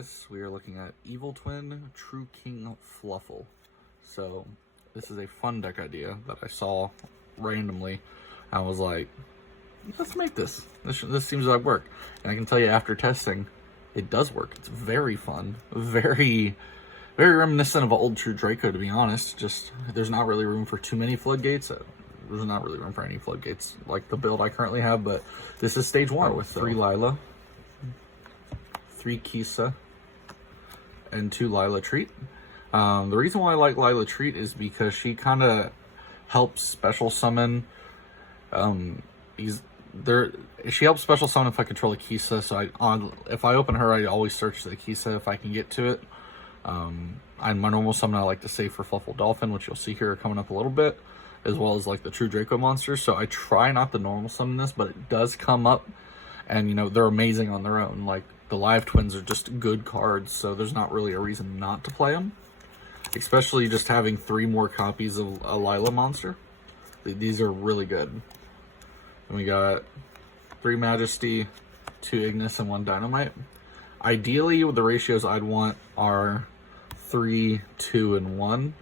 this, we are looking at Evil Twin, True King Fluffal. So this is a fun deck idea that I saw randomly. I was like, let's make this. This seems like work. And I can tell you after testing, it does work. It's very fun, very reminiscent of old True Draco, to be honest. Just, there's not really room for too many floodgates. There's not really room for any floodgates like the build I currently have, but this is stage 1 with 3 Lila, 3 Kisa, and 2 Lila Treat. The reason why I like Lila Treat is because she kind of helps special summon. She helps special summon if I control a Kisa. So if I open her, I always search the Kisa if I can get to it. And my normal summon I like to save for Fluffal Dolphin, which you'll see here coming up a little bit, as well as like the True Draco monsters. So I try not to normal summon this, but it does come up, and you know, they're amazing on their own. Like the Live Twins are just good cards, so there's not really a reason not to play them. Especially just having 3 more copies of a Lila monster. These are really good. And we got 3 Majesty, 2 Ignis, and 1 Dynamite. Ideally, the ratios I'd want are 3, 2, and 1.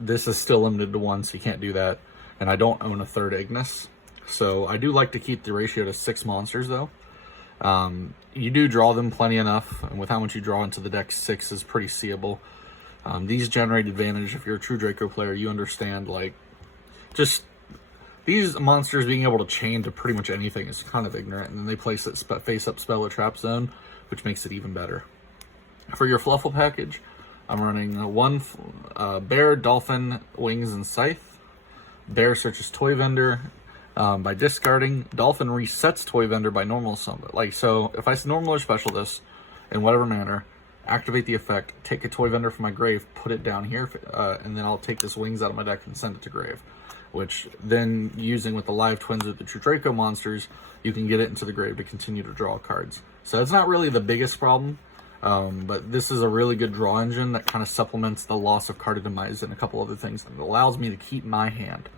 This is still limited to 1, so you can't do that. And I don't own a 3rd Ignis. So I do like to keep the ratio to 6 monsters, though. You do draw them plenty enough, and with how much you draw into the deck, 6 is pretty seeable. These generate advantage. If you're a True Draco player, you understand, like, just these monsters being able to chain to pretty much anything is kind of ignorant, and then they place it face-up spell or trap zone, which makes it even better. For your Fluffal package, I'm running 1 Bear, Dolphin, Wings, and Scythe. Bear searches Toy Vendor by discarding. Dolphin resets Toy Vendor by normal summon. Like, so if I normal or special this in whatever manner, activate the effect, take a Toy Vendor from my grave, put it down here, and then I'll take this Wings out of my deck and send it to grave. Which then, using with the Live Twins or the True Draco monsters, you can get it into the grave to continue to draw cards. So it's not really the biggest problem, but this is a really good draw engine that kind of supplements the loss of card demise and a couple other things that allows me to keep my hand.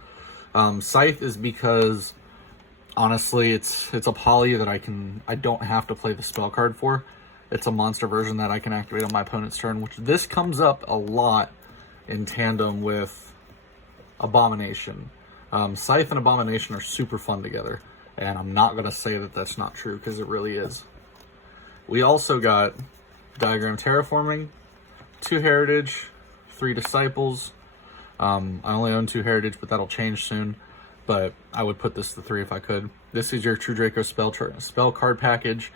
Scythe is because, honestly, it's a poly that I don't have to play the spell card for. It's a monster version that I can activate on my opponent's turn, which this comes up a lot in tandem with Abomination. Scythe and Abomination are super fun together, and I'm not going to say that that's not true, because it really is. We also got Diagram Terraforming, 2 Heritage, 3 Disciples. I only own 2 Heritage, but that'll change soon, but I would put this to 3 if I could. This is your True Draco spell card package.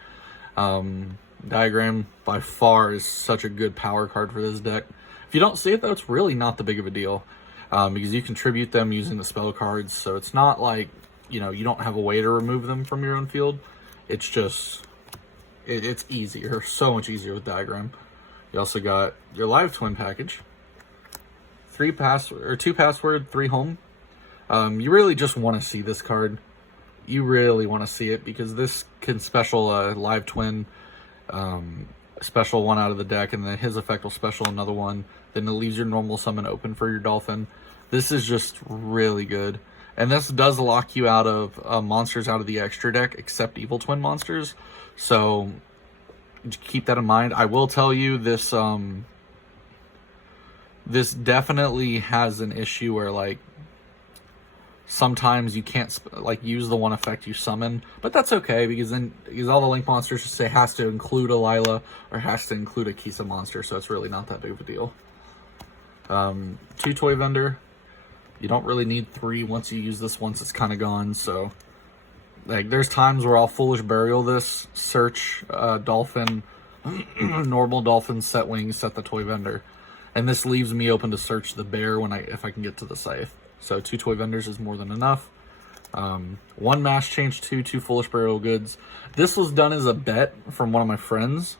Diagram, by far, is such a good power card for this deck. If you don't see it, though, it's really not the big of a deal, because you contribute them using the spell cards, so it's not like, you know, you don't have a way to remove them from your own field. It's just, it's easier, so much easier with Diagram. You also got your Live Twin package, 2 Password, 3 Home. You really just want to see this card. You really want to see it, because this can special Live Twin, special 1 out of the deck, and then his effect will special another one. Then it leaves your normal summon open for your Dolphin. This is just really good. And this does lock you out of monsters out of the extra deck, except Evil Twin monsters. So keep that in mind. I will tell you this, this definitely has an issue where, like, sometimes you can't use the one effect you summon, but that's okay, because all the Link monsters just say has to include a Lila or has to include a Kisa monster, so it's really not that big of a deal. 2 Toy Vendor. You don't really need 3 once you use this. Once it's kind of gone, so like there's times where I'll Foolish Burial this, search Dolphin, normal Dolphin, set Wings, set the Toy Vendor, and this leaves me open to search the Bear if I can get to the Scythe. So 2 Toy Vendors is more than enough. 1 Mass Change 2, 2 Foolish Burial Goods. This was done as a bet from one of my friends.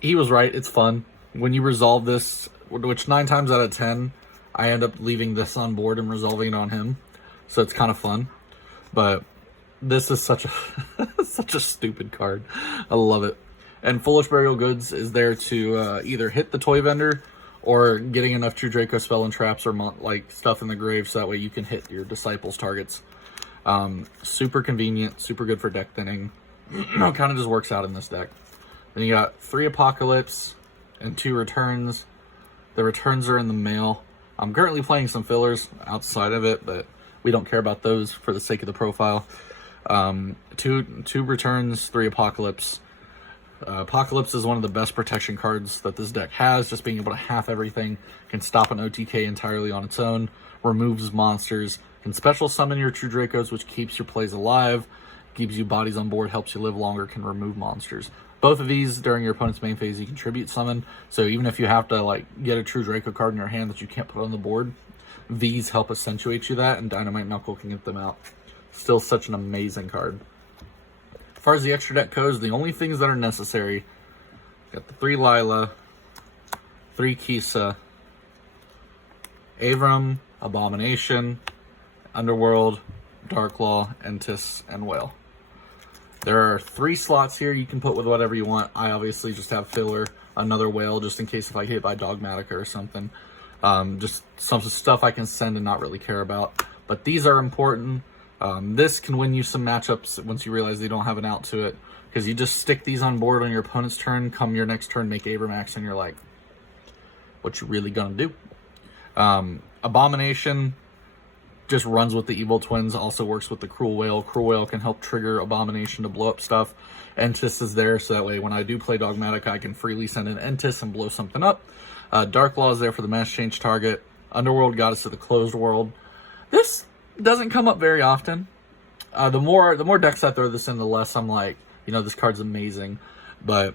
He was right, it's fun. When you resolve this, which 9 times out of 10, I end up leaving this on board and resolving it on him. So it's kind of fun. But this is such a such a stupid card. I love it. And Foolish Burial Goods is there to either hit the Toy Vendor or getting enough True Draco spell and traps or like stuff in the grave, so that way you can hit your Disciples targets. Super convenient, super good for deck thinning. Kind of just works out in this deck. Then you got 3 Apocalypse and 2 Returns. The Returns are in the mail. I'm currently playing some fillers outside of it, but we don't care about those for the sake of the profile. 2 Returns, 3 Apocalypse. Apocalypse is one of the best protection cards that this deck has. Just being able to half everything, can stop an OTK entirely on its own, removes monsters, can special summon your True Dracos, which keeps your plays alive, keeps you bodies on board, helps you live longer, can remove monsters. Both of these, during your opponent's main phase, you can tribute summon. So even if you have to like get a True Draco card in your hand that you can't put on the board, these help accentuate you that, and Dynamite Knuckle can get them out. Still such an amazing card. As far as the extra deck goes, the only things that are necessary, got the 3 Lila, 3 Kisa, Avram, Abomination, Underworld, Darklaw, Entis, and Whale. There are 3 slots here you can put with whatever you want. I obviously just have filler, another Whale, just in case if I get hit by Dogmatica or something. Just some stuff I can send and not really care about. But these are important. This can win you some matchups once you realize they don't have an out to it. Because you just stick these on board on your opponent's turn, come your next turn, make Abramax, and you're like, what you really gonna do? Abomination just runs with the Evil Twins, also works with the Cruel Whale. Cruel Whale can help trigger Abomination to blow up stuff. Entis is there, so that way when I do play Dogmatica, I can freely send an Entis and blow something up. Darklaw is there for the mass change target. Underworld got us to the closed world. This doesn't come up very often. The more decks I throw this in, the less I'm like, you know, this card's amazing. But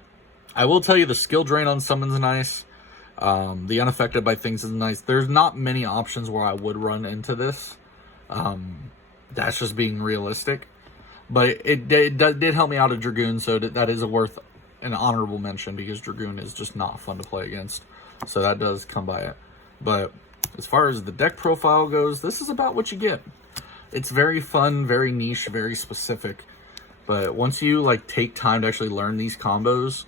I will tell you, the skill drain on summon's nice. The unaffected by things is nice. There's not many options where I would run into this. That's just being realistic. But it did help me out at Dragoon, so that is worth an honorable mention, because Dragoon is just not fun to play against. So that does come by it. But as far as the deck profile goes, this is about what you get. It's very fun, very niche, very specific. But once you like take time to actually learn these combos,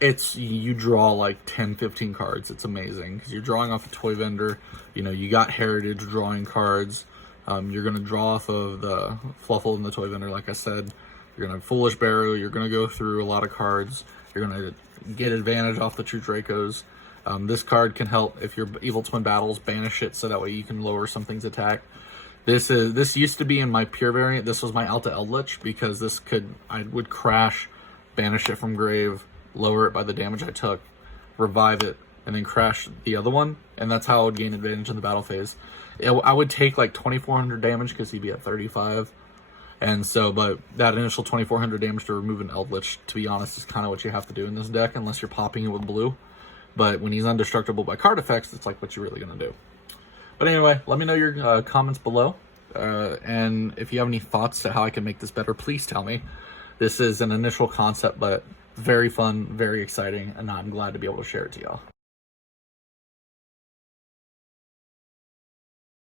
you draw like 10, 15 cards. It's amazing because you're drawing off a toy vendor. You know, you got heritage drawing cards. You're going to draw off of the Fluffal and the toy vendor, like I said. You're going to have Foolish Barrow. You're going to go through a lot of cards. You're going to get advantage off the True Dracos. This card can help if your Evil Twin battles, banish it so that way you can lower something's attack. This used to be in my pure variant. This was my Alta Eldritch, because I would crash, banish it from grave, lower it by the damage I took, revive it, and then crash the other one, and that's how I would gain advantage in the battle phase. I would take like 2,400 damage because he'd be at 35, and so, but that initial 2,400 damage to remove an Eldritch, to be honest, is kind of what you have to do in this deck, unless you're popping it with blue. But when he's undestructible by card effects, it's like what you're really going to do. But anyway, let me know your comments below. And if you have any thoughts to how I can make this better, please tell me. This is an initial concept, but very fun, very exciting, and I'm glad to be able to share it to y'all.